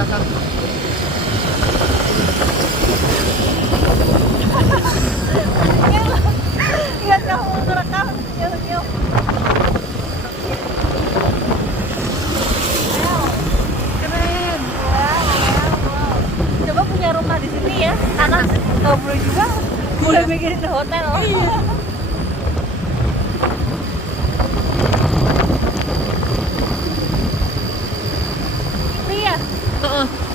belakang. Ingat kamu ngerekam senyum-senyum. Wow, Keren. wow. Coba punya rumah di sini ya, anak nggak boleh juga, boleh bikin hotel. Iya. Ini ya, Heeh.